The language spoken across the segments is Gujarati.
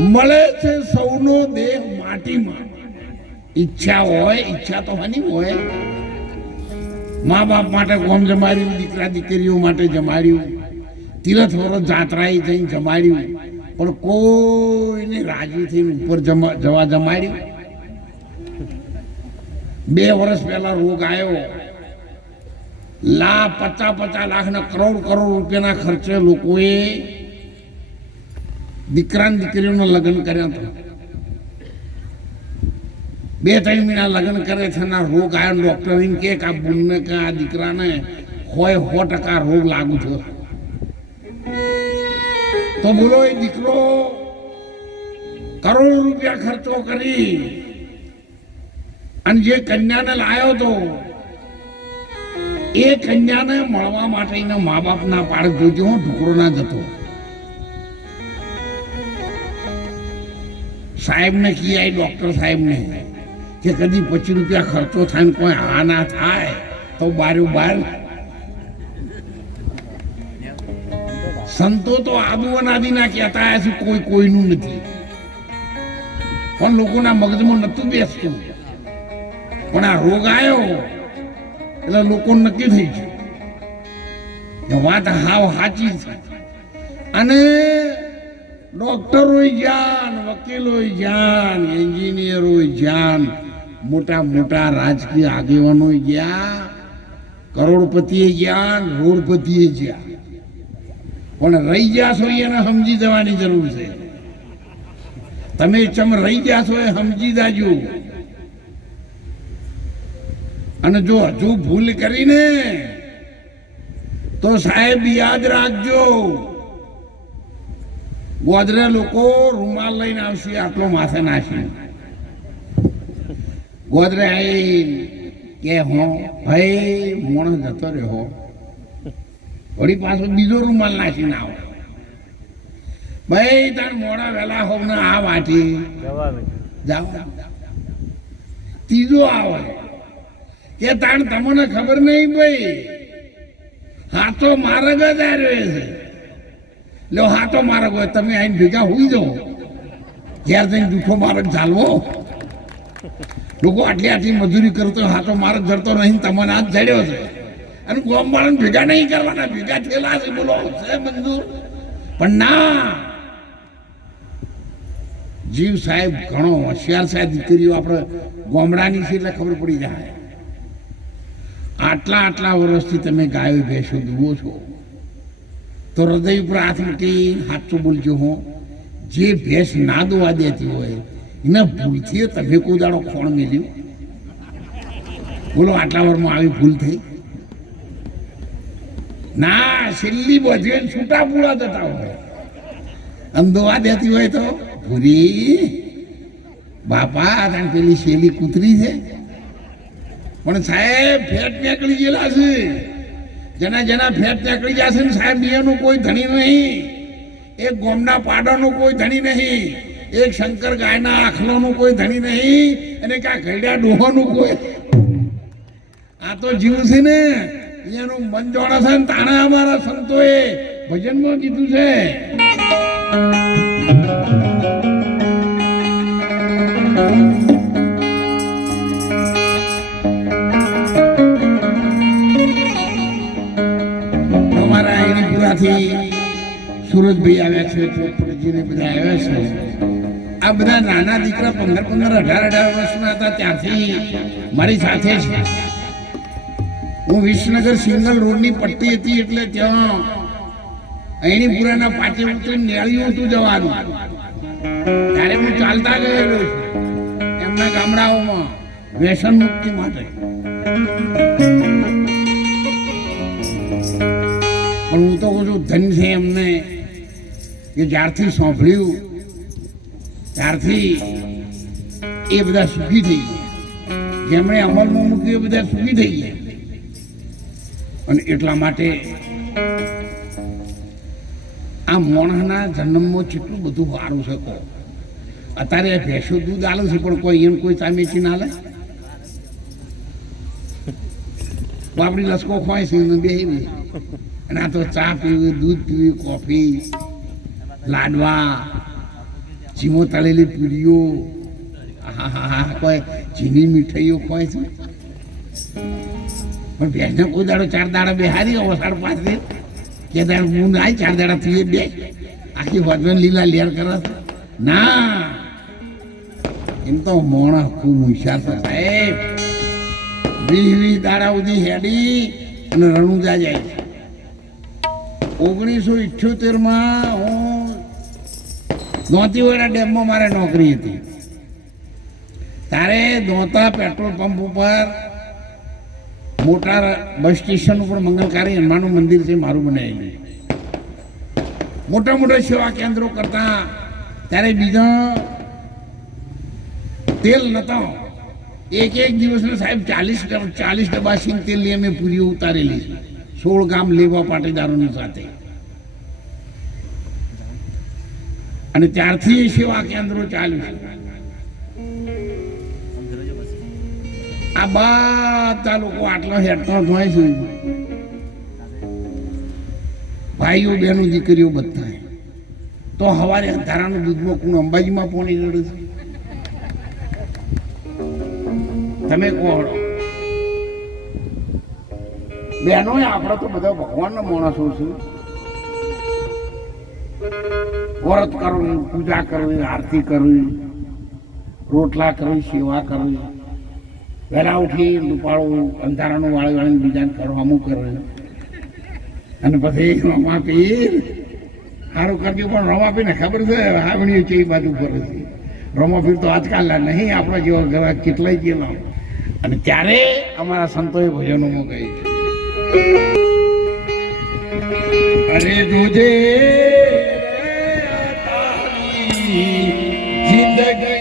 મળે છે સૌનો દેહ માટીમાં. ઈચ્છા હોય, ઈચ્છા તો હની હોય. મા બાપ માટે કોમ જમાડ્યું, દીકરા દીકરીઓ માટે જમાડ્યું, તીરથ વરસ જાત્રાએ જઈને જમાડ્યું, પણ કોઈને રાજી થઈને ઉપર જવા જમાડ્યું. 2 વર્ષ પહેલા રોગ આવ્યો, 50 લાખના કરોડ રૂપિયાના ખર્ચે લોકોએ દીકરા દીકરીઓના લગ્ન કર્યા હતા. 2-3 મહિના લગ્ન કરે છે ના રોગ આવ્યો. ડોક્ટર એમ કે આ બુનને કે આ દીકરાને હોય 100% રોગ લાગુ થયો. તો બોલો, એ દીકરો કરોડ રૂપિયા ખર્ચો કરી અને જે કન્યાને લાવ્યો તો એ કન્યાને મળવા માટે એના મા બાપ ના પાડે, જોજો હું ઢોકળો ના જતો. સાહેબને કીધા, ડોક્ટર સાહેબને કે કદી 25 રૂપિયા ખર્ચો થાય ને કોઈ હા ના થાય તો બાર. સંતો તો આદુ અનાદિના કહેતા હશે કોઈ કોઈનું નથી, પણ લોકોના મગજમાં નતું બેસતું. પણ આ રોગ આવ્યો એટલે લોકો નક્કી થઈ ગયું વાત હાવ સાચી છે. અને ડોક્ટરો જાન, વકીલો જાન, એન્જિનિયરો જાન, મોટા રાજકીય આગેવાનો ગયા, કરોડપતિએ ગયા, રોડપતિએ ગયા, પણ રહી ગયા છો એને સમજી જવાની જરૂર છે. તમે ચમ રહી ગયા છો એ સમજી જાજો. અને જો હજુ ભૂલ કરીને તો સાહેબ યાદ રાખજો, ગોદરે લોકો રૂમાલ લઈને આવશે આટલો માથે નાખી. ગોદરે આવી કે હો ભાઈ મોણસ જતો રહ્યો, વળી પાછો બીજો રૂમાલ નાખીને આવો. ભાઈ તાર મોડા વહેલા હોવ ને આ વાટી જાઓ. ત્રીજો આવે કે તાણ તમને ખબર નહીં ભાઈ, હાથો માર્ગ જ આવ્યો છે. લો હાથો માર્ગ હોય, તમે આઈને ભેગા હોઈ જાઓ, ઘેર જઈને જૂઠો માર્ગ ચાલવો. લોકો આટલી મજૂરી કરતો હાથો માર્ગ જડતો નહીં, તમને હાથ જડ્યો છે. અને ગોમ વાળાને ભેગા નહીં કરવાના, ભેગા થયેલા છે. બોલો છે મંજૂર? પણ ના, જીવ સાહેબ ઘણો હોશિયાર સાહેબ. દીકરીઓ આપણે ગામડાની છે એટલે ખબર પડી જાય. આટલા વર્ષથી તમે ગાયો ભેંસો દુવો છો તો હૃદય ઉપર હાથ મૂકી સાચું બોલજો. હો, જે ભેંસ ના દોવા દેતી હોય એને ભૂલથી તમે કોઈ દાડો ખોણ મેલ્યું? બોલો, આટલા વર્ષમાં આવી ભૂલ થઈ? ના, છેલ્લી બધે છૂટા પૂરા થતા હોય, અંદોવા દેતી હોય તો ભૂરી બાપા પેલી શેલી કૂતરી છે. પણ સાહેબ ફેટ નીકળી ગયેલા છે. જેના ફેટ નીકળી જશે ને સાહેબ, એનો કોઈ ધણી નહીં, એક ગોમના પાડાનો કોઈ ધણી નહીં, એક શંકર ગાયના આખલોનું કોઈ ધણી નહીં, અને ક્યાં ઘડિયા ડોહાનું કોઈ. આ તો જીવ છે ને, એનું મન જોડે છે ને. તાણા અમારા સંતોએ ભજનમાં કીધું છે, સુરજભાઈ આવ્યા છે, ચોપડીજીને બધા આવ્યા છે. આ બધા નાના દીકરા 15, 18 વર્ષના હતા ત્યાંથી મારી સાથે છે. હું વિસનગર સિંગલ રોડની પટ્ટી હતી એટલે ત્યાં અણીપુરાના પાટે ઉતરીને નેળિયું હતું જવાનું. ત્યારે હું ચાલતા ગયેલો છું એમના ગામડાઓમાં વ્યસન મુક્તિ માટે. પણ હું તો કહું છું, ધન છે એમને કે જ્યારથી સાંભળ્યું ત્યારથી એ બધા સુખી થઈ ગયા. જેમણે અમલમાં મૂક્યું એ બધા સુખી થઈ ગયા. અને એટલા માટે આ મોણસના જન્મમાં કેટલું બધું સારું છે. કહો, અત્યારે ભેંસો દૂધ આલે છે પણ કોઈ એમ કોઈ ચામેચી ના લે. આપણી લસકો ખવાય છે બે, અને આ તો ચા પીવી, દૂધ પીવી, કોફી, લાડવા, ચીમો તળેલી પૂરીઓ, હા કોઈ ચીની મીઠાઈઓ ખોય છે. પણ ભેંસને કોઈ દાડો 4 દાડા બેહારી ઓસાડ પાથરી કે દાડ હું ના 4 દાડા થઈએ બે આખી વધન લીલા લેર કરે ના. એમ તો મોણા ખૂબ હોશિયાર છે સાહેબ. 20 દાડા સુધી હેડી અને રણુજા જાય. 1978માં હું દોંતીવાડા ડેમમાં મારે નોકરી હતી. ત્યારે દોંતા પેટ્રોલ પંપ ઉપર મોટા બસ સ્ટેશન ઉપર મંગલકારી હનુમાનનું મંદિર છે મારું બનાવેલું. મોટા મોટા સેવા કેન્દ્રો કરતા ત્યારે બીજા તેલ નતો. એક દિવસના સાહેબ 40 ડબ્બા સિંગ તેલની અમે પૂરીઓ ઉતારેલી 16 ગામ લેવા પાટીદારોની સાથે. અને ત્યારથી સેવા કેન્દ્રો ચાલ્યું છે. આ બધા લોકો આટલો હેઠળ હોય છે, ભાઈઓ બહેનો દીકરીઓ બધા. તો સવારે અંધારાનું દૂધમાં કોણ અંબાજીમાં પોણી રડે છે? તમે કહો બહેનો, આપણે તો બધા ભગવાનના માણસો છે. વ્રત કરવું, પૂજા કરવી, આરતી કરવી, રોટલા કરવી, સેવા કરવી, વહેલા ઉઠી દુપાળું અંધારાનું વાળી વાળીને બીજાને કરવાનું કરે. અને પછી રમાપીર સારું કરજો. પણ રમાપીરને ખબર છે હાવણીઓ છે એ બાજુ ફરે છે. રમાપીર તો આજકાલના નહીં, આપણા જેવા ઘર કેટલાય ગયેલા. અને ત્યારે અમારા સંતોએ ભજનોમાં કહ્યું અરે જોજે જિંદગી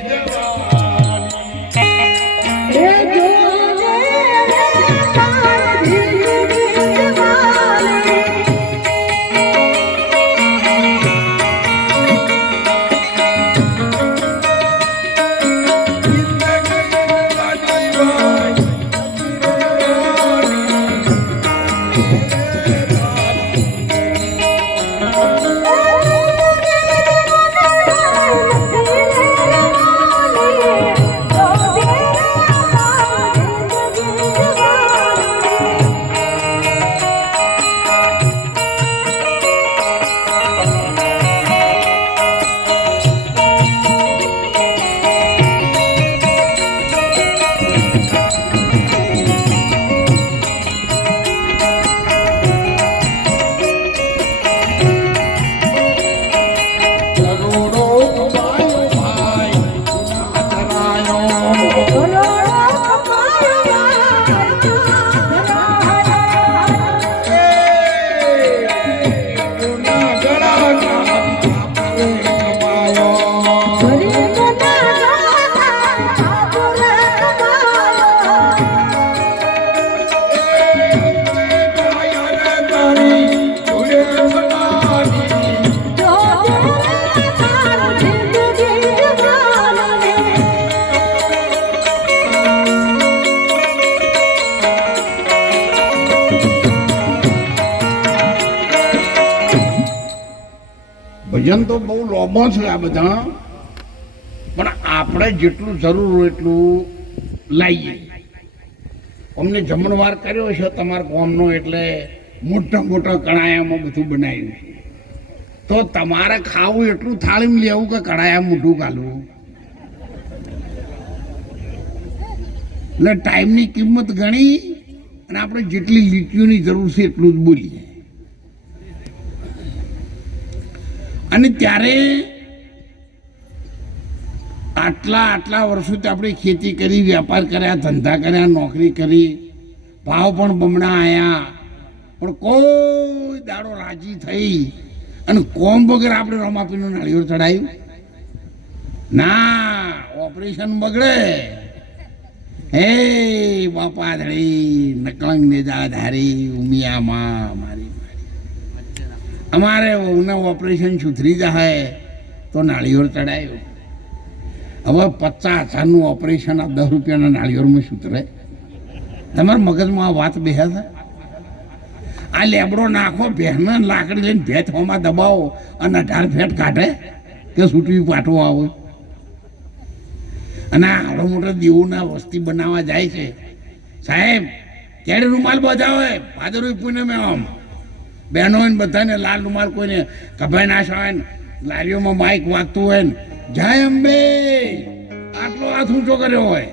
ભજન તો બહુ લોબો છે આ બધા, પણ આપણે જેટલું જરૂર હોય એટલું લાવીએ. અમને જમણવાર કર્યો છે તમારા ગામનો, એટલે મોટા મોટા કણાયામાં બધું બનાવ્યું. તો તમારે ખાવું એટલું થાળીમાં લેવું કે કણાયા મોઢું ગાલવું? એટલે ટાઈમની કિંમત ગણી અને આપણે જેટલી લીટીઓની જરૂર છે એટલું જ બોલીએ. અને ત્યારે આટલા વર્ષોથી આપણે ખેતી કરી, વેપાર કર્યા, ધંધા કર્યા, નોકરી કરી, ભાવ પણ બમણા આવ્યા, પણ કોઈ દાડો રાજી થઈ અને કોમ વગર આપણે રમાપીનું નાળિયેર ચડાવ્યું ના. ઓપરેશન બગડે હે બાપા ધડી નકળંગ ને ધારી ઉમિયામાં મારી અમારે વહુને ઓપરેશન સુધરી જાય તો નાળિયેર ચડાવ્યું. હવે 50,000નું ઓપરેશન આ 10 રૂપિયાના નાળિયેરમાં સુધરે? તમારા મગજમાં આ વાત બેસે છે? આ લેબડો નાખો, ભેંસને લાકડી લઈને ભેંસમાં દબાવો અને 18 ફેટ કાઢે કે સૂટવી પાઠો આવે. અને આવડો મોટો દેવોના વસ્તી બનાવવા જાય છે સાહેબ. ક્યારે રૂમાલ બધાવે ભાદરવી પૂનમે આમ બહેનો હોય ને બધાને લાલ રૂમાલ કોઈને કભાઈ નાશ હોય ને લારીઓમાં માઇક વાગતું હોય ને જય અંબે આટલો હાથ ઊંચો કર્યો હોય.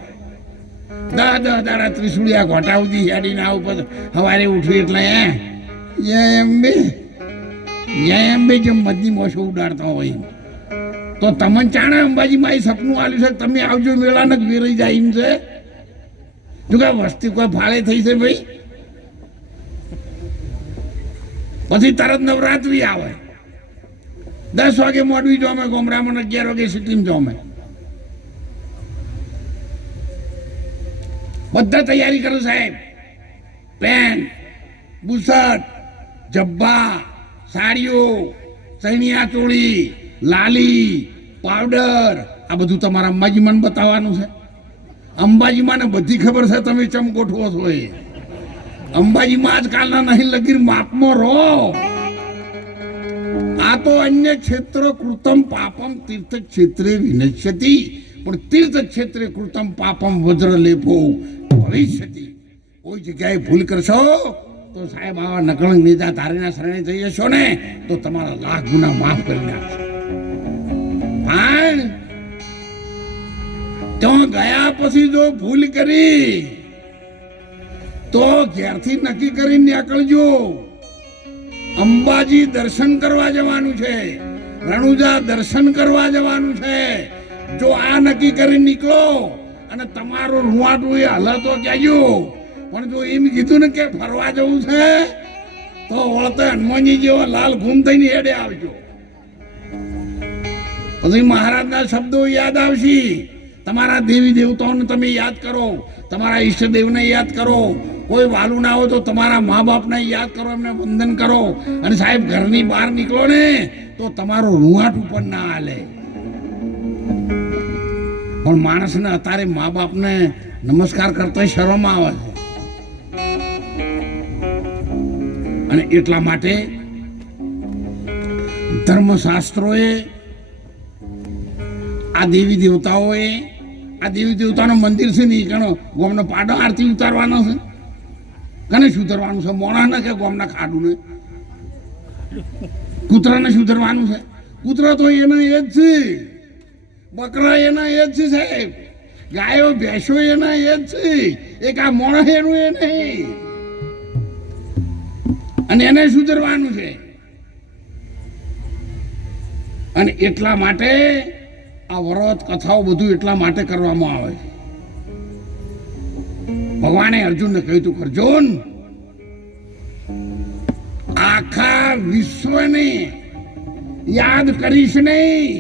10 દાડા ત્રિશુળિયા ઘોટા સુધી હેડીને આવું પછી સવારે ઉઠવી એટલે જય અંબે જેમ બધી મોસો ઉડાડતા હોય. તો તમને જાણે અંબાજી મારી સપનું આવ્યું છે તમે આવજો મેળા ને વેરાઈ જાય એમ છે. જો કે વસ્તી કોઈ ફાળે થઈ છે ભાઈ. પછી તરત નવરાત્રી આવે 10 વાગે મોડવી જોમે ગોમરામાં 11 વાગે સિટીમાં જોમે. બધા તૈયારી કરો સાહેબ. પેન્ટ બુશર્ટ જબ્બા સાડીઓ ચણિયા ચોળી લાલી પાવડર આ બધું તમારા અંબાજીમાં બતાવવાનું છે. અંબાજીમાં ને બધી ખબર છે તમે ચમ ગોઠવો છો. એ અંબાજીમાં આજકાલના નહીં લગીર માપમાં રહો. આ તો અન્ય ક્ષેત્ર કૃતમ પાપમ તીર્થ ક્ષેત્રે વિનશ્યતિ પણ તીર્થ ક્ષેત્રે કૃતમ પાપમ વજ્ર લેપો ભવિષ્યતિ. કોઈ જગ્યાએ ભૂલ કરશો તો સાહેબ આવા નકળંગ નેતા ધારીના શરણે જઈ જશો ને તો તમારા લાખ ગુના માફ કરી નાખશે. પણ ત્યાં ગયા પછી જો ભૂલ કરી તો ઘેરથી નક્કી કરીને નીકળજો. અંબાજી દર્શન કરવા જવાનું છે, રણુજા દર્શન કરવા જવાનું છે. જો આ નક્કી કરીને નીકળો અને તમારું રૂવાટું એ હલાતો કહેજો. પણ જો એમ કીધું ને કે ફરવા જવું છે તો વળતે હનુમાનજી જેવો લાલ ઘૂમ થઈને હેડે આવજો. પછી મહારાજના શબ્દો યાદ આવશે. તમારા દેવી દેવતાઓને તમે યાદ કરો, તમારા ઈષ્ટદેવને યાદ કરો. કોઈ વાલું ના હોય તો તમારા મા બાપને યાદ કરો, એમને વંદન કરો. અને સાહેબ ઘરની બહાર નીકળો ને તો તમારો રૂવાટ ઉપર ના હાલે. પણ માણસને અત્યારે મા બાપને નમસ્કાર કરતા શરમ આવે છે. અને એટલા માટે ધર્મશાસ્ત્રોએ આ દેવી દેવતાઓએ આ દેવી દેવતાનું મંદિર છે ને ઘણો ગોમનો પાડો આરતી ઉતારવાનો છે. કને સુધરવાનું છે? મોણાને કે ગોમના ખાડુને કૂતરાને સુધરવાનું છે? કૂતરા તો એના એ જ છે, બકરા એના એ જ છે સાહેબ, ગાયો ભેંસો એના એ જ છે. એક આ મોણા એનું એ નહીં. અને એને સુધરવાનું છે. અને એટલા માટે આ વ્રત કથાઓ બધું એટલા માટે કરવામાં આવે છે. ભગવાને અર્જુનને કહ્યું તું અર્જુન આખા વિશ્વને યાદ કરીશ નહીં.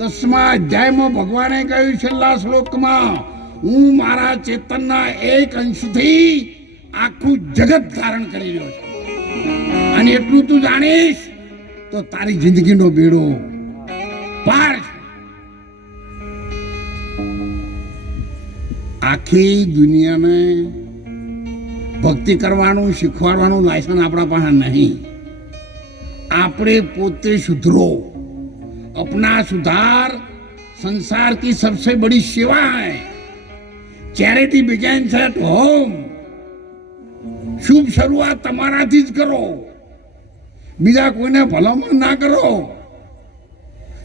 10મા અધ્યાયમાં ભગવાને કહ્યું છેલ્લા શ્લોકમાં હું મારા ચેતનના એક અંશથી આખું જગત ધારણ કરી રહ્યો છું. અને એટલું તું જાણીશ તો તારી જિંદગીનો બેડો પાર. આખી દુનિયાને ભક્તિ કરવાનું શીખવાડવાનું લાયસન્સ આપણા પાસે નહીં. આપણે પોતે સુધરો. अपना सुधार संसार की सबसे बड़ी सेवा है. Charity begins at home. शुभ शुरुआत તમારાથી જ કરો. બીજા કોઈને ભલામણ ના કરો.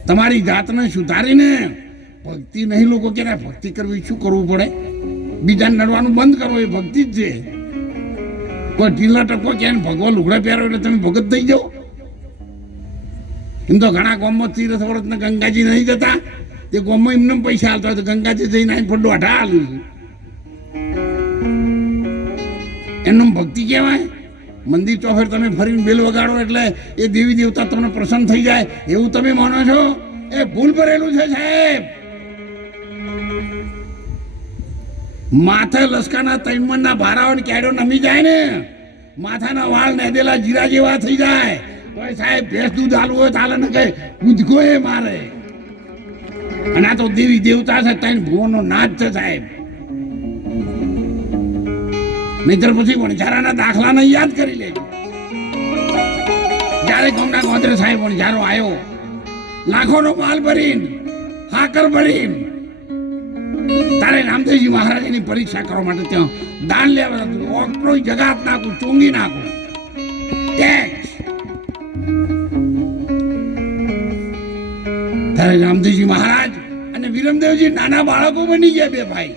તમારી જાતને સુધારીને ભક્તિ નહીં. લોકો કે ભક્તિ કરવી શું કરવું પડે? બીજાને નડવાનું બંધ કરો, એ ભક્તિ જ છે. કોઈ ઢીલા ટકો ક્યાં ભગવાન લુગડા પહેરો એટલે તમે ભગત થઈ જાઓ. એમ તો ઘણા ગામમાં તીર્થ વ્રત ને ગંગાજી નહીં જતા. તે ગામમાં એમને પૈસા હાલતા હોય તો ગંગાજી જઈને આવીને ફોટો હઠા હાલું છું. એમનું ભક્તિ કહેવાય. મંદિર ચોફેર તમે ફરીને બેલ વગાડો એટલે એ દેવી દેવતા તમને પ્રસન્ન થઈ જાય એવું તમે માનો છો? એ ભૂલ ભરેલું છે સાહેબ. માથે લસકાના તૈમણના ભારાઓને કેડો નમી જાય ને, માથાના વાળ નેદેલા જીરા જેવા થઈ જાય તો સાહેબ ભેંસ દૂધ હાલવું હોય તો હાલે ને કે કૂદકો એ મારે. અને આ તો દેવી દેવતા છે, ત્રણ ભુવનનો નાચ છે સાહેબ. નહીતર પછી વણઝારાના દાખલાને યાદ કરી લેજો. જ્યારે ગામના ગોંદરે સાહેબ વણઝારો આવ્યો લાખોનો માલ ભરીને હાકર ભરીને તારે રામદેવજી મહારાજની પરીક્ષા કરવા માટે ત્યાં દાન લેવા ઓકનો જગાત નાખું ચોંગી નાખું ટેક્સ તારે રામદેવજી મહારાજ અને વિરમદેવજી નાના બાળકો બની ગયા બે ભાઈ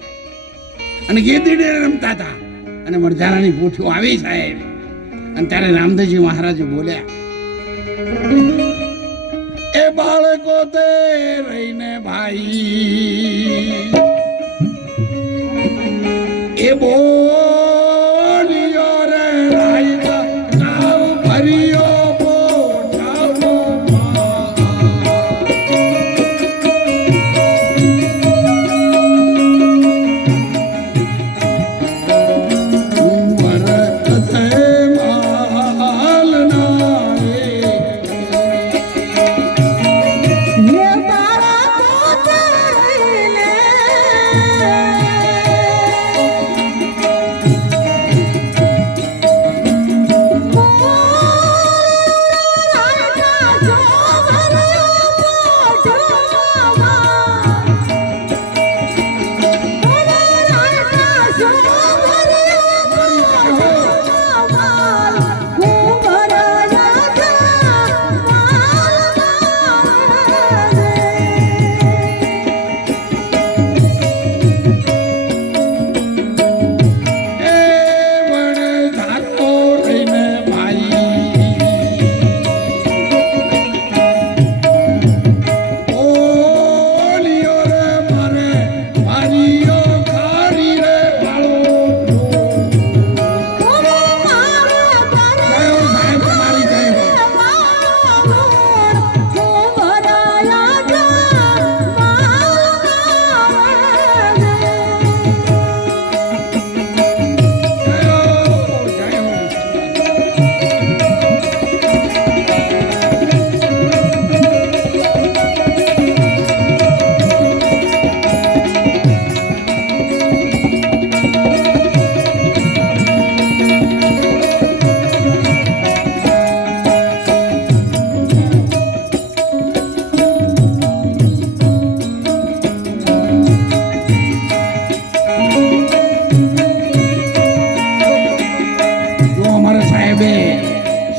અને ગેદીને રમતા હતા અને મરજારાની પૂઠીઓ આવી સાહેબ અને ત્યારે રામદેવજી મહારાજે બોલ્યા એ બાળકો તે રહીને ભાઈ એ બોલ્યો રે રાયકા કાવ ભર્યો પોટાનો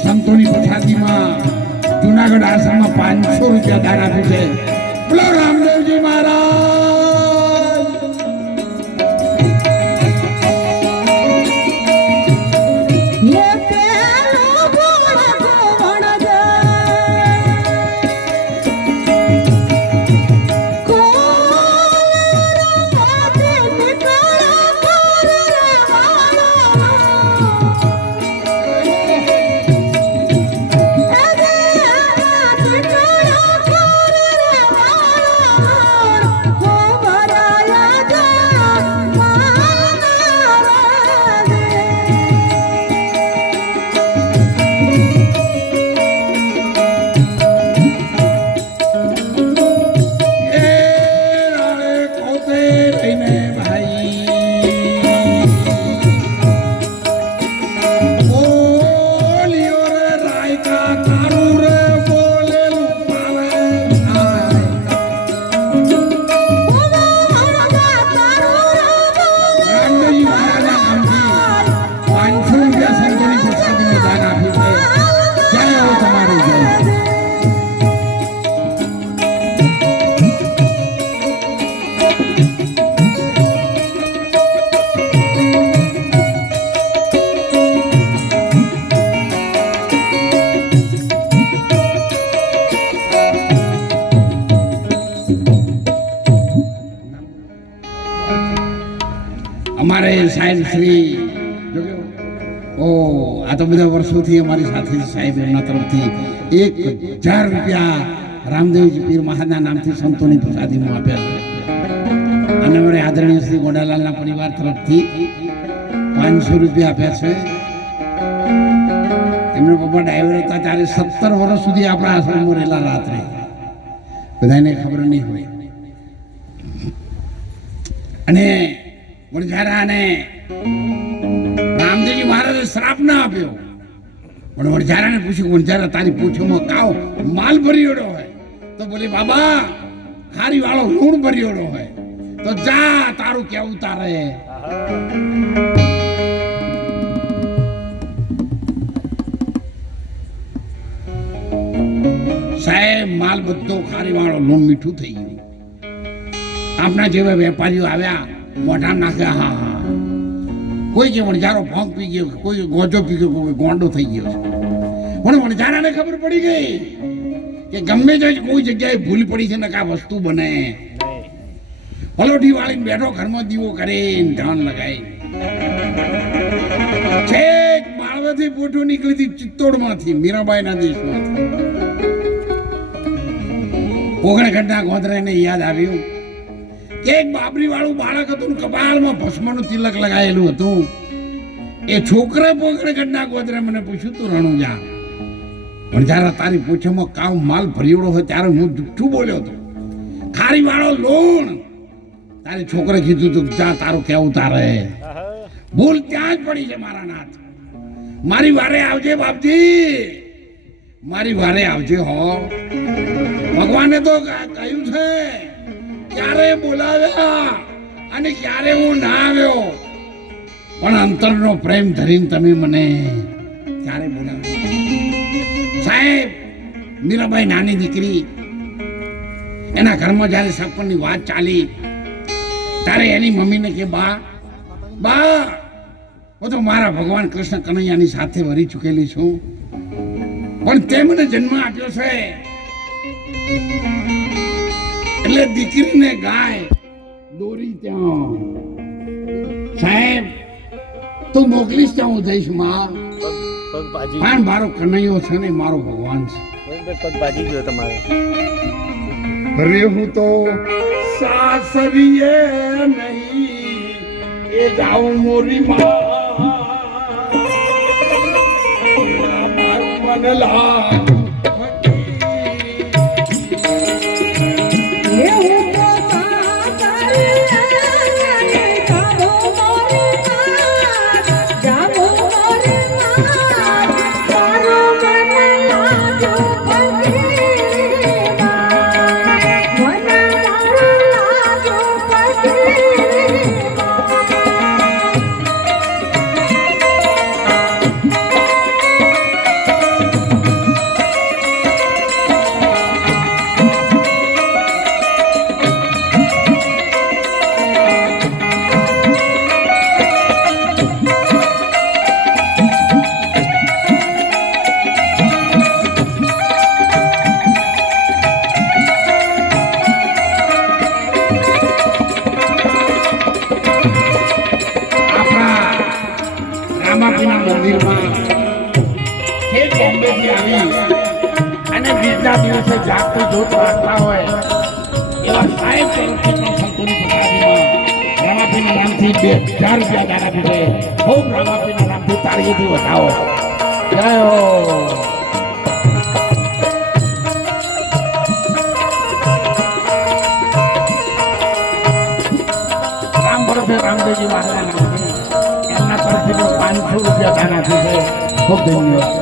સંતોની પ્રસાદીમાં જુનાગઢ આશ્રમમાં 500 રૂપિયા દાન આપ્યું છે. બોલો રામદેવજી મહારાજ. અમારે સાહેબ શ્રી ઓ આ તો બધા વર્ષોથી અમારી સાથે સાહેબ એમના તરફથી 1000 રૂપિયા રામદેવજી પીર મહારાજના નામથી સંતોની પ્રસાદીમાં આપ્યા છે. અને અમારે આદરણીય શ્રી ગોડાલાલના પરિવાર તરફથી 500 રૂપિયા આપ્યા છે. એમના પપ્પા ડ્રાઈવર હતા ત્યારે 17 વર્ષ સુધી આપણા આશ્રમમાં રહેલા રાત્રે, બધાને ખબર નહીં હોય. અને વણઝારાને રામદેવજી મહારાજે શ્રાપ ના આપ્યો, પણ વણઝારાને પૂછ્યું, વણઝારા તારી પૂંછમાં કાવ માલ ભરી ઓડો હોય તો બોલી બાબા ખારી વાળો લૂણ ભર્યોડો હોય તો જા તારું કેવું તારે. સાહેબ માલ બધો ખારી વાળો લૂણ મીઠું થઈ ગયું. આપણા જેવા વેપારીઓ આવ્યા મોઢા નાખ્યા હા હા. કોઈ કે વણઝારો ભોંગ પી ગયો, કોઈ ગોજો પી ગયો, કોઈ ગોંડો થઈ ગયો છે. પણ વણઝારાને ખબર પડી ગઈ કે ગમે તે કોઈ જગ્યાએ ભૂલ પડી છે ને કે આ વસ્તુ બને. પલોઠી વાળીને બેઠો ઘરમાં દીવો કરે ધ્યાન લગાઈ છેક માળવેથી પોઠો નીકળી હતી ચિત્તોડમાંથી મીરાબાઈના દેશમાંથી. ઓગણખંડના ગોધરાને યાદ આવ્યું કે એક બાબરી વાળું બાળક હતું, કપાળમાં ભસ્મનું તિલક લગાયેલું હતું. એ છોકરા પોગણખંડના ગોધરે મને પૂછ્યું તું રણુજા પણ જયારે તારી પૂછમાં કાવ માલ ભર્યોડો હોય ત્યારે હું જુઠ્ઠું બોલ્યો હતો. ખારી વાળો લોણ તારી છોકરે કીધું તું જા તારું કેવું તારે. ભૂલ ત્યાં જ પડી છે મારા નાથ. મારી વારે આવજે બાપજી, મારી વારે આવજે હો. ભગવાને તો કહ્યું છે ક્યારે બોલાવ્યા અને ક્યારે હું ના આવ્યો, પણ અંતરનો પ્રેમ ધરીને તમે મને ક્યારે બોલાવ્યો. સાહેબ મીરાબાઈ નાની દીકરી, એના ઘરમાં જયારે સગપણની વાત ચાલી ત્યારે એની મમ્મીને કે બા બા હું તો મારા ભગવાન કૃષ્ણ કનૈયાની સાથે વરી ચૂકેલી છું, પણ તે મને જન્મ આપ્યો છે એટલે દીકરીને ગાય દોરી ત્યાં. સાહેબ તું મોકલીશ ત્યાં હું જઈશ માં. પણ મારો કનૈયો છે ને મારો ભગવાન છે. અરે હું તો સાસરીએ નહીં એ જાઉં મોરી માં મનલા દિવસે જાગતું જોત વાગતા હોય એવા સાહેબ સંતોની પ્રસાદીમાં રામાપીના નામથી 2000 રૂપિયા દાન આપી છે. ખૂબ રામાપીના નામથી તાળીથી વધાવો. જય હો. રામ ભરોસે રામદેવજી મહારાજના નામથી એમના તરફથી 500 રૂપિયા દાન આપી છે. ખૂબ ધન્યવાદ.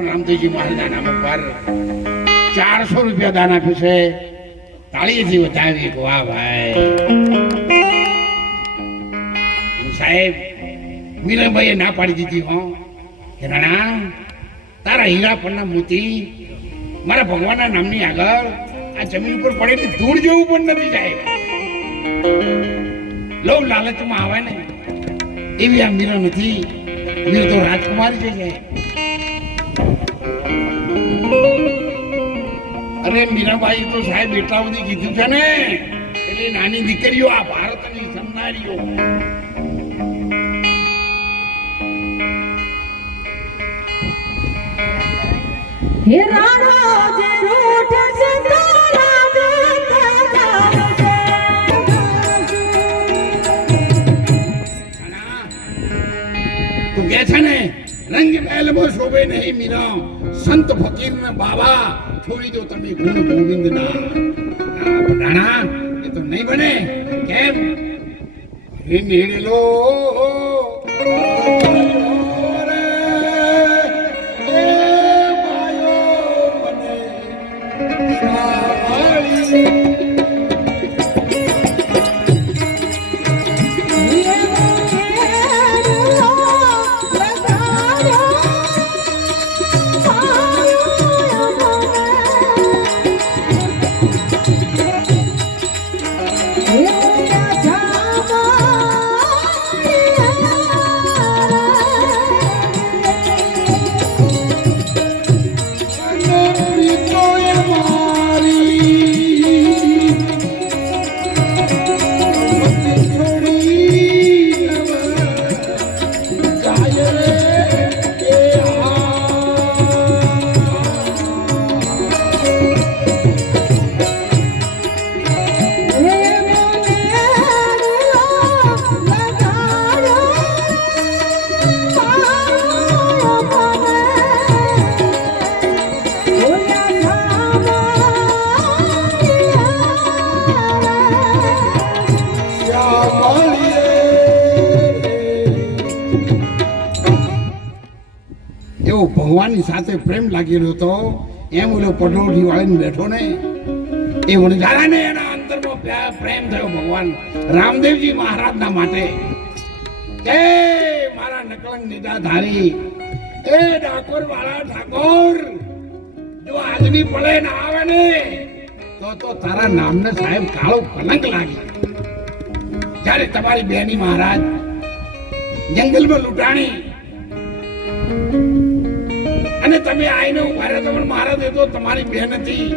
રામદેવજી મહારાજના નામ ઉપર 400 રૂપિયા દાન આપ્યું છે. તાળીથી વધાવી. વાહ ભાઈ. સાહેબ મીરાબાઈએ ના પાડી દીધી હો કે રાણા તારા હીરા પરના મોતી મારા ભગવાનના નામની આગળ આ જમીન ઉપર પડેલી ધૂળ જેવું પણ નથી સાહેબ. લોભ લાલચમાં આવે ને એવી આ મીરા નથી. મીરા તો રાજકુમારી છે. અરે મીરાબાઈ તો સાહેબ એટલા બધી કીધું છે ને એટલે નાની દીકરીઓ આ ભારતની સંનારીઓ હે રાણો જે રૂઠ છે તારા તું કે છે ને રંગ મહેલમાં શોભે નહીં મીરા સંત ફકીર ને બાબા છોડી દો તમે ગુણ ગોવિંદ ના રાણા એ તો નહીં બને કેમ હે નીડલો ભગવાનની સાથે પ્રેમ લાગેલો હતો એમ ઓલો પટોળી વાળીને બેઠો ને એ વણઝારાને એના અંતરમાં પ્રેમ થયો ભગવાન રામદેવજી મહારાજના માટે કે મારા નકલંગ નિદાધારી એ ડાકોર વાળા ઠાકોર જો આજની પળે ના આવે ને તો તારા નામને સાહેબ કાળો કલંક લાગે જ્યારે તમારી બેની મહારાજ જંગલમાં લૂંટાણી અને તમે આઈને ઉભા રહ્યા તો પણ મહારાજ એ તો તમારી બેન હતી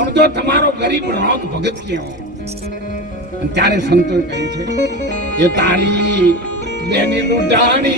અને તો તમારો ગરીબ રોગ ભગત કેવો ત્યારે સંતો કહે છે એ તારી બેની લૂંટાણી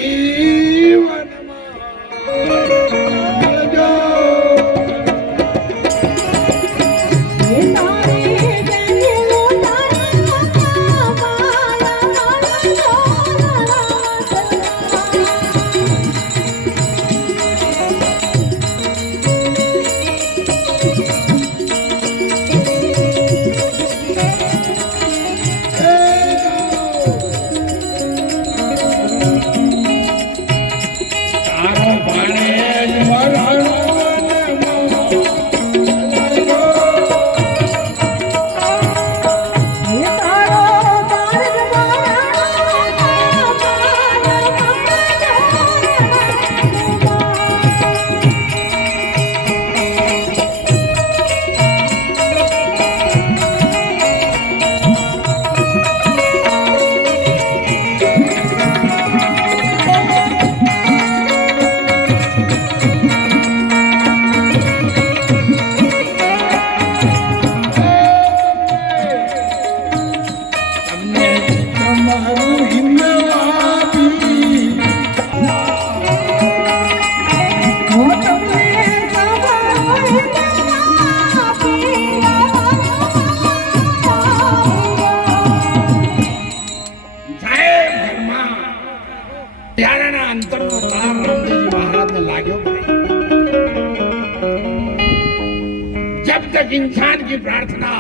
इंसान की प्रार्थना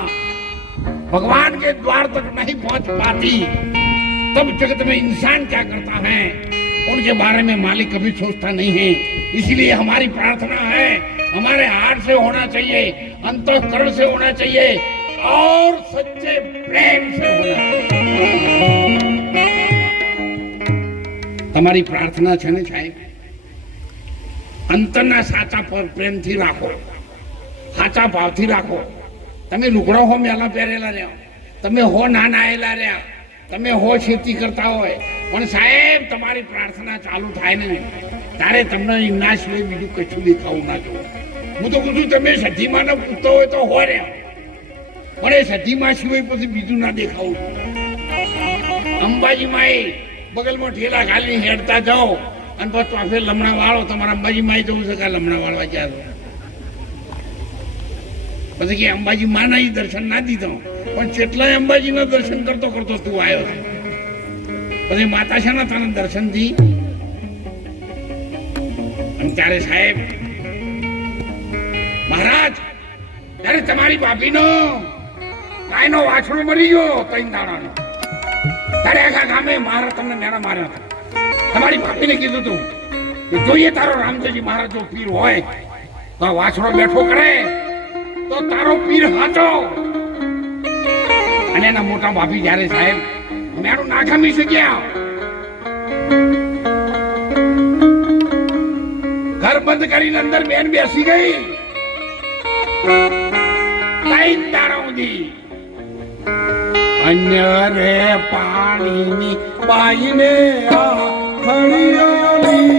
भगवान के द्वार तक नहीं पहुंच पाती तब जगत में इंसान क्या करता है उनके बारे में मालिक कभी सोचता नहीं है। इसलिए हमारी प्रार्थना है हमारे हार्ट से होना चाहिए, अंतःकरण से होना चाहिए और सच्चे प्रेम से होना चाहिए। તમારી પ્રાર્થના છે ને સાહેબ અંતરના સાચા પ્રેમથી રાખો, સાચા ભાવથી રાખો। તમે લુગડો હો મેલા પહેરેલા રહ્યા, તમે હો ના નાયેલા રહ્યા, તમે હો ખેતી કરતા હોય, પણ સાહેબ તમારી પ્રાર્થના ચાલુ થાય ને ત્યારે તમને ના સિવાય બીજું કશું દેખાવું ના જોવો। હું તો કહું છું તમે સધીમાને પૂછતો હોય તો હોય રહ્યા, પણ એ સધીમા સિવાય પછી બીજું ના દેખાવું। અંબાજીમાં એ બગલમાં ઠેલા ખાલી હેડતા જાઓ અને પછી તો લમણા વાળો તમારા અંબાજીમાં જવું છે કે લમણા વાળવા ગયા પછી કે અંબાજી માના ઈ દર્શન ના દીધો, પણ કેટલાય અંબાજીના દર્શન કરતો કરતો તું આવ્યો છે. પછી માતા શાના તને દર્શન દી? અને ત્યારે સાહેબ મહારાજ, ત્યારે તમારી ભાભીનો ગાયનો વાછડો મરી ગયો 3 દાડાનો. ત્યારે આખા ગામે મારા તમને મેણા માર્યા હતા. તમારી ભાભીને કીધું તું કે જોઈએ તારો રામદેવજી મહારાજ જો પીર હોય તો આ વાછડો બેઠો કરે તો તારો પીર હાચો. અને એના મોટા ભાભી જ્યારે સાહેબ મેણું ના ખમી શક્યા, ઘર બંધ કરીને અંદર બેન બેસી ગઈ. 3 દાડા સુધી અન્ય રે પાણીની બાઈને ખળિયાળી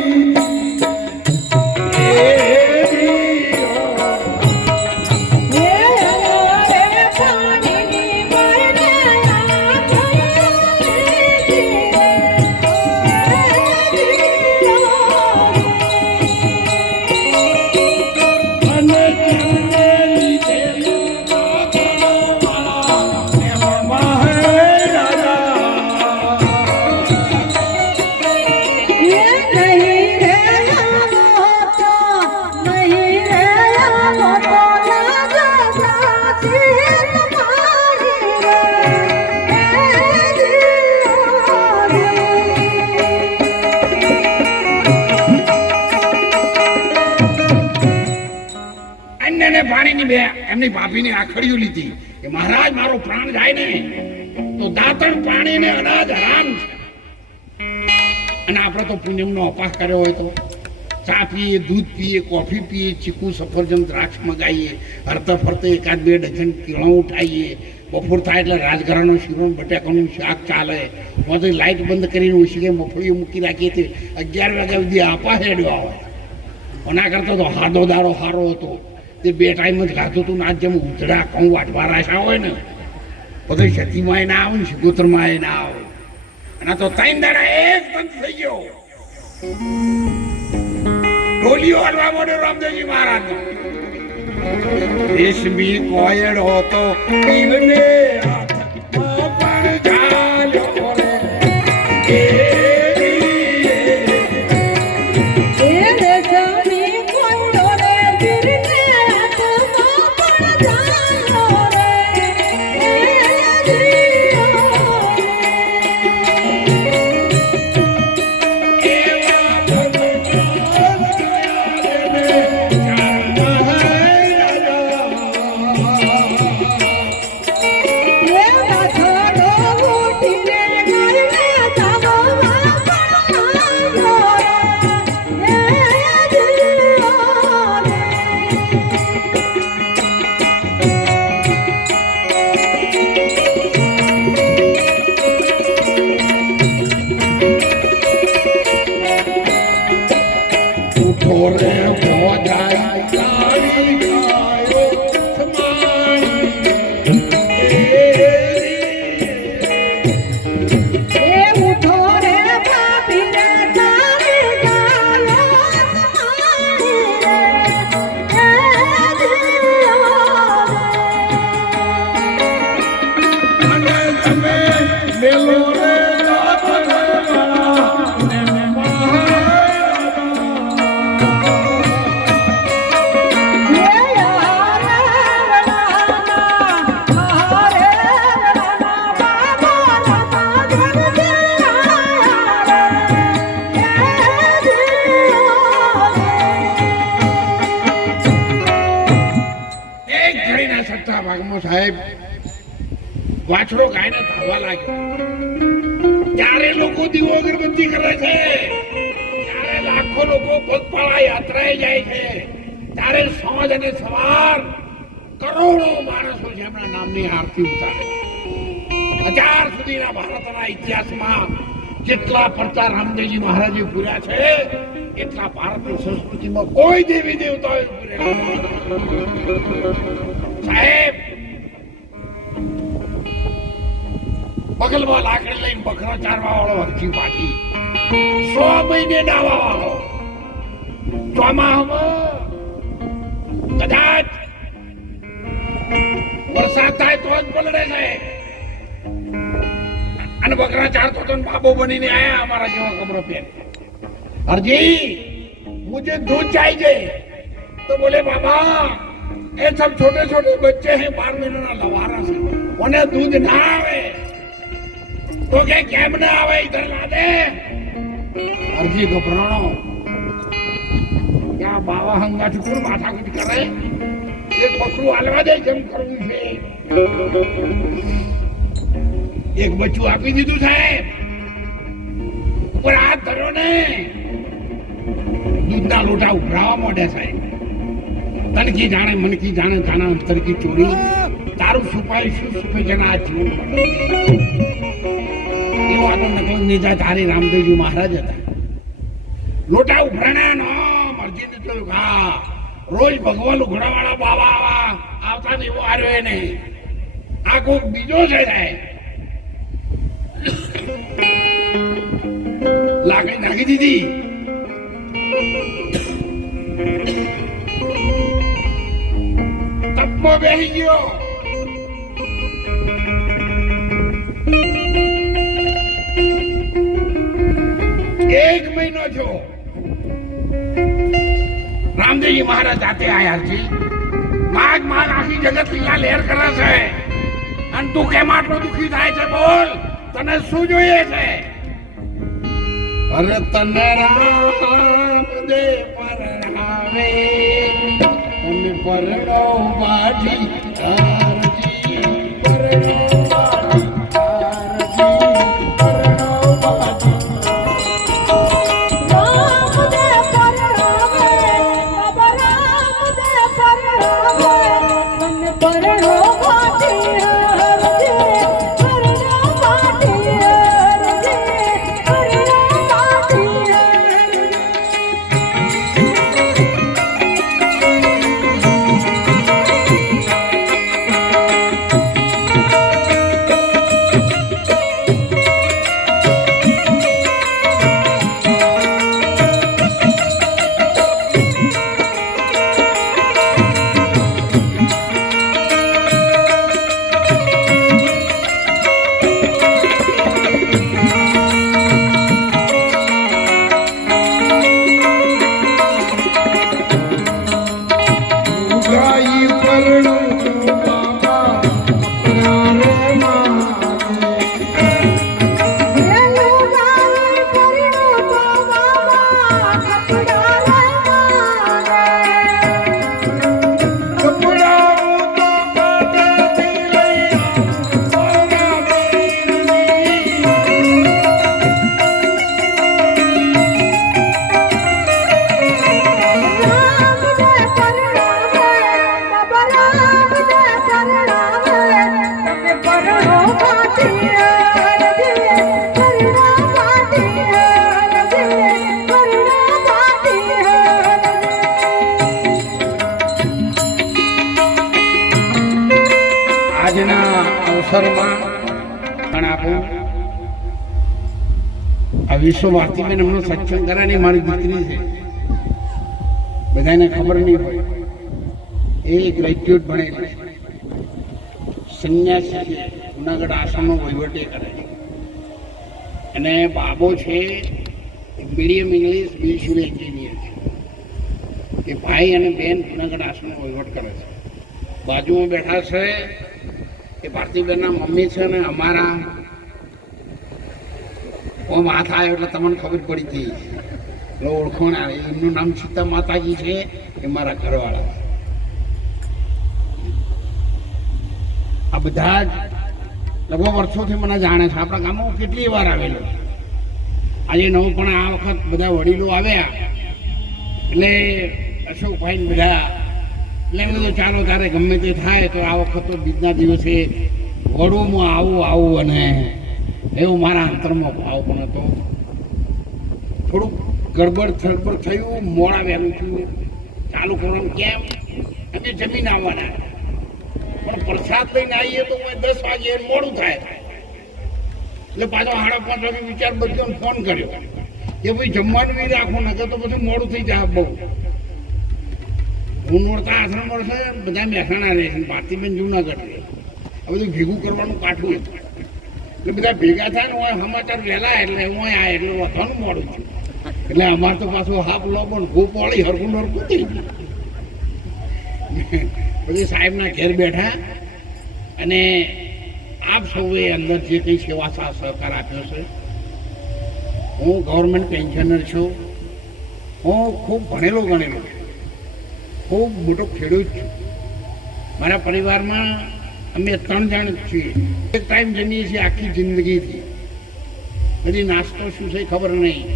એમની ભાભીની આખડીઓ લીધી કે મહારાજ મારો પ્રાણ જાય ને તો દાંતણ પાણી ને અનાજ હરામ છે. અને આપણે તો પુણ્યમનો અપાસ કર્યો હોય તો ચા પીએ, દૂધ પીએ, કોફી પીએ, ચીકુ, સફરજન, દ્રાક્ષ મગાવીએ, હરતા ફરતે 1-2 ડઝન કેળા ઉઠાવીએ. બપોર થાય એટલે રાજગરાનો શીરો બટાકાનું શાક ચાલે. પછી લાઇટ બંધ કરીને ઓછી મફળીઓ મૂકી રાખીએ તે 11 વાગ્યા સુધી આપા હેડ્યો આવે. એના કરતા તો હાદો દાડો સારો હતો. તે 2 ટાઈમ જ ખાધું તું. ના જેમ ઉધડા ઘઉં વાટવા રાશા હોય ને પછી સતીમાં ના આવે ને સિગોતરમાં ના આવે. અને તો 3 દાડા એક બંધ થઈ ગયો. ઢોલીઓ હલવા મળ્યો રામદેવજી મહારાજ. રેશમી કોયડો તો પીવને હાથમાં પણ ઝાલ્યો રે. સાહેબ વાછડો ગાયને ધાવવા લાગ્યો. ત્યારે લોકો દીવો અગરબત્તી કરે છે, ત્યારે લાખો લોકો પગપાળા યાત્રાએ જાય છે, ત્યારે સાંજ અને સવાર કરોડો માણસો છે એમના નામની આરતી ઉતારે. 1000 સુધીના ભારતના ઇતિહાસમાં જેટલા પડતા રામદેવજી મહારાજે પૂર્યા છે એટલા ભારતની સંસ્કૃતિમાં કોઈ દેવી દેવતાઓએ પૂરેલા સાહેબ. બગલમાં લાકડી લઈને બકરા ચારવા વાળો હરજી પાટી 100 મહિને ડાવા વાળો ચોમાહામાં કદાચ વરસાદ થાય તો જ પલળે છે. અને બકરા ચારતો તો બાબો બનીને આયા અમારા જેવા કપડો પહેર. હરજી मुझे दूध चाहिए तो बोले बाबा ये सब छोटे छोटे बच्चे हैं 12 महीने ना लवारा से उन्हें दूध ना आवे तो क्या ना आवे इधर ला दे. अर्जी घबराणो क्या बाबा हंगा चुकुर माथा कुछ करे एक बकरू हलवा दे जम करવું છે. એક બચ્ચું આપી દીધું સાહેબ. ઉપર હાથ ધરો ને दूधना लोटा उभरावा मोड़े साहेब. तनकी जाने मन की जाने जाना अंतर की चोरी तारू सुपाई सुपे जना जीवन ये वातो नकल निजा तारी रामदेव जी महाराज था. लोटा उभराना नो मर्जी ने तो का रोज भगवान घोड़ा वाला बाबा आवता नहीं वो आरे नहीं आ को बीजो से जाए लागे नागी दीदी તપમાં બેસી ગયો. એક મહિનો છો રામદેવજી મહારાજ જાતે આયા છે. માગ માગ આખી જગત લીલા લહેર કરે છે અને તું કેમ આટલો દુખી થાય છે? બોલ તને શું જોઈએ છે? અરે તને રામદેવ પરણાવે તમે પરણો બાજી તારજી પરણો બાજી તારજી પરણો બાજી. રામદેવ પરણાવે બાબા રામદેવ પરણાવે મને પરણો બાટી હરજે પરણો બાટી હરજે પરણો બાટી હરજે. ગાઈ પરણો બાબા પ્યારે મારે એનું ગાય પરણો તો બાબા કપડા રે મારે. કપડા તો કાઢી લઈ ઓરા બેરી. રામદેવ પરણાવે બાબા રામદેવ પરણાવે તમે પરણો બાટી હરજે પરણો બાટી હરજે પરણો બાટી હરજે. આજના અવસરમાં પણ આપું આ વિશ્વ ભારતીબેન એમનો સત્સંગ કરાની મારી દીકરી છે. બધાને ખબર નહીં હોય એ ગ્રેજ્યુએટ ભણેલી છે. સંન્યાસી છે. જુનાગઢ આશ્રમનો વહીવટી કરે છે. અને બાબો છે મીડિયમ ઇંગ્લિશ બીએસસી એન્જિનિયર છે. એ ભાઈ અને બેન જુનાગઢ આશ્રમનો વહીવટ કરે છે. બાજુમાં બેઠા છે એ ભારતીબેનના મમ્મી છે ને અમારા ઓમ હાથ આવ્યો એટલે તમને ખબર પડી ગઈ એટલે ઓળખોણ આવે. એમનું નામ સીતા માતાજી છે. એ મારા ઘરવાળા છે. આ બધા જ લગભગ વર્ષોથી મને જાણે છે. આપણા ગામમાં કેટલી વાર આવેલો છે. આજે નવું પણ આ વખત બધા વડીલો આવ્યા એટલે અશોકભાઈ ને બધા એટલે એમ કીધું ચાલો તારે ગમે તે થાય તો આ વખત તો બીજના દિવસે વડુમાં આવું અને એવું મારા અંતરમાં ભાવ પણ હતો. થોડુંક ગડબડ થડબડ થયું. મોડા વહેલું થયું ચાલુ કરવાનું. કેમ અમે જમીન આવવાના પણ પ્રસાદ લઈને આવીએ તો 10 વાગે મોડું થાય એટલે પાછો 5:30 વાગે વિચાર બધાને ફોન કર્યો કે ભાઈ જમવાનું બી રાખવું નકર તો બધું મોડું થઈ જાય. બહુ હું નોરતા આશ્રમ મળશે બધા મહેસાણા રહે છે. ભારતીબેન જુનાગઢ રહે. આ બધું ભેગું કરવાનું કાઠું હતું. એટલે બધા ભેગા થાય ને હોય સમાચાર વહેલા એટલે હું આ એટલે વધવાનું મોડું થયું. એટલે અમારે તો પાછું હાફ લોબો ને ગો પોળી હરકું હરકું થઈ ગયું. પછી સાહેબના ઘેર બેઠા અને આપ સૌએ અંદર જે કંઈ સેવા સહકાર આપ્યો છે. હું ગવર્મેન્ટ પેન્શનર છું. હું ખૂબ ભણેલો ગણેલો, ખૂબ મોટો ખેડૂત છું. મારા પરિવારમાં અમે 3 જણ છીએ. એક ટાઈમ જમીએ છીએ આખી જિંદગીથી. કદી નાસ્તો શું છે ખબર નહીં,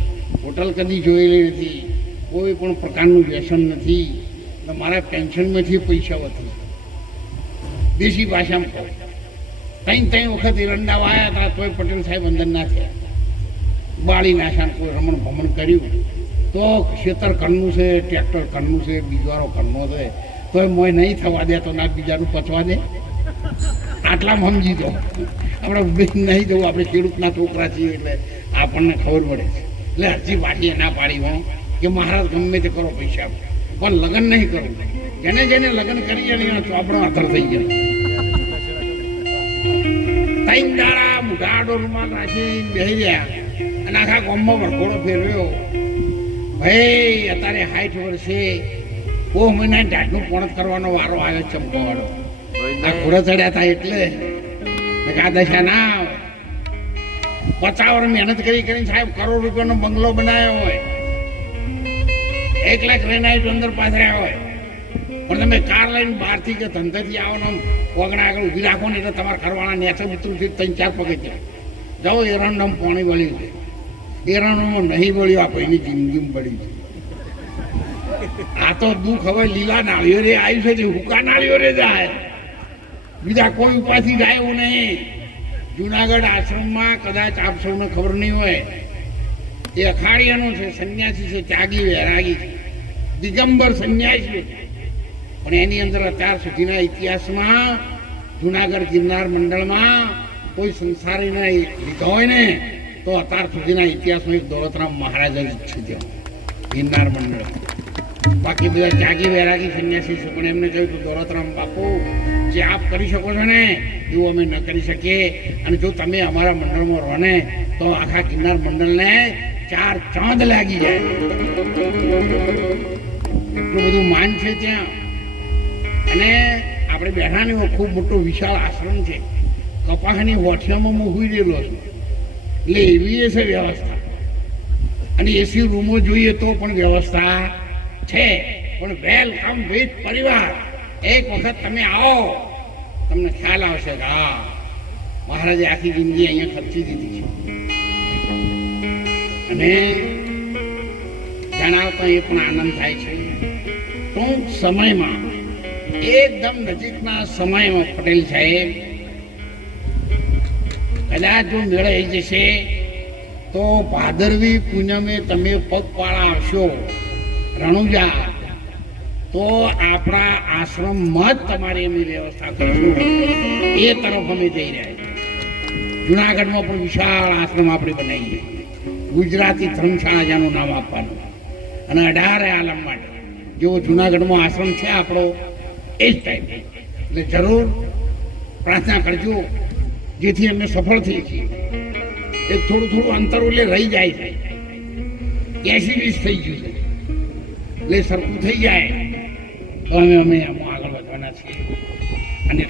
હોટલ કદી જોયેલી નથી, કોઈ પણ પ્રકારનું વ્યસન નથી. મારા પેન્શનમાંથી પૈસા વધુ દેશી ભાષામાં કહું. 3 વખત એરંડા વાયા હતા તોય પટેલ સાહેબ અંદર ના થયા. બાળી નાખ્યા, કોઈ રમણ ભમણ કર્યું તો ખેતર ઘરનું છે, ટ્રેક્ટર ઘરનું છે, બીજવારો ઘરનો છે, તોય મોય નહીં થવા દે તો ના બીજાનું પચવા દે. આટલામાં સમજી દો. આપણે નહીં જવું, આપણે ખેડૂતના છોકરા છીએ એટલે આપણને ખબર પડે છે. એટલે હજી પાછી ના પાડી હું કે મહારાજ ગમે તે કરો પૈસા પણ લગ્ન નહીં કરવું. જેને જેને લગ્ન કરી જાય તો આપણો આધર થઈ જાય. 3 દાડા મુઢાડો રૂમાલ રાખી બેસી ગયા અને આખા ગામમાં વરઘોડો ફેરવ્યો. ભાઈ અત્યારે 60 વર્ષે બહુ મહિના ઢાઢનું પોણત કરવાનો વારો આવ્યો ચંપાવાળો. આ ઘોડો ચડ્યા હતા એટલે આ દશા ના આવે. 50 વર્ષ મહેનત કરીને સાહેબ કરોડ રૂપિયાનો બંગલો બનાવ્યો હોય, 1 લાખ રેનાઇટ અંદર પાથર્યા હોય, પણ તમે કાર લઈને બહારથી કે ધંધેથી આવો ને વગણા આગળ ઊભી રાખો ને એટલે તમારા ઘરવાળા નેચે મિત્રોથી 3-4 પગથિયા જાઓ. એરંડમ પાણી વળ્યું છે, એરંડમાં નહીં વળ્યું, આ ભાઈની જિંદગીમાં પડી છે. આ તો દુઃખ હવે લીલા નાળીઓ રે આવ્યું છે, હુકા નાળીઓ રે જાય, બીજા કોઈ ઉપાથી જાય એવું નહીં. જુનાગઢ આશ્રમમાં કદાચ આપ સૌને ખબર નહીં હોય, એ અખાડિયાનો છે, સંન્યાસી છે, ત્યાગી વૈરાગી છે, દિગંબર સંન્યાસી છે. પણ એની અંદર અત્યાર સુધીના ઇતિહાસમાં જુનાગઢ ગિરનાર મંડળમાં કોઈ સંસારીને લીધો હોય ને તો અત્યાર સુધીના ઇતિહાસમાં એક દોલતરામ મહારાજ જ છે ત્યાં ગિરનાર મંડળ. બાકી બધા ત્યાગી વૈરાગી સંન્યાસી છે, પણ એમને કહ્યું કે દોલતરામ બાપુ જે આપ કરી શકો છો ને એવું અમે ન કરી શકીએ, અને જો તમે અમારા મંડળમાં રહો ને તો આખા ગિરનાર મંડળને 4 ચાંદ લાગી જાય. એટલું બધું માન છે ત્યાં. અને આપણે બેઠા ને ખૂબ મોટો વિશાળ આશ્રમ છે. કપાસની હોઠિયામાં હું હુઈ રહેલો છું, એટલે એવી છે વ્યવસ્થા. અને એસી રૂમો જોઈએ તો પણ વ્યવસ્થા છે. પણ વેલકમ વિથ પરિવાર. એક વખત તમે આવો, તમને ખ્યાલ આવશે કે હા મહારાજે આખી જિંદગી અહીંયા ખર્ચી દીધી છે. અને જણાવતા એ પણ આનંદ થાય છે. ટૂંક સમયમાં, એકદમ નજીકના સમયમાં પટેલ સાહેબ કદાચ જો મેળાઈ જશે તો ભાદરવી પૂનમે તમે પગપાળા આવશો રણુજા તો આપણા આશ્રમમાં જ તમારી એમની વ્યવસ્થા કરશું. એ તરફ અમે જઈ રહ્યા છીએ. જુનાગઢમાં પણ વિશાળ આશ્રમ આપણે બનાવીએ, ગુજરાતી ધર્મશાળા જેનું નામ આપવાનું, અને 18 આલમ માટે જેવો જુનાગઢમાં આશ્રમ છે આપણો એ જ ટાઈપ. એટલે જરૂર પ્રાર્થના કરજો જેથી અમે સફળ થઈ છીએ. એક થોડું અંતર એટલે રહી જાય છે, 80-20 થઈ ગયું છે, એટલે સરખું થઈ જાય તો અમે આગળ વધવાના છીએ. અને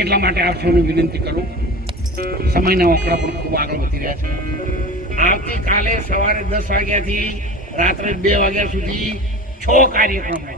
એટલા માટે આપ સૌને વિનંતી કરું, સમયના ઓકળા પણ ખૂબ આગળ વધી રહ્યા છે. આવતીકાલે સવારે 10 વાગ્યાથી રાત્રે 2 વાગ્યા સુધી 6 કાર્યક્રમો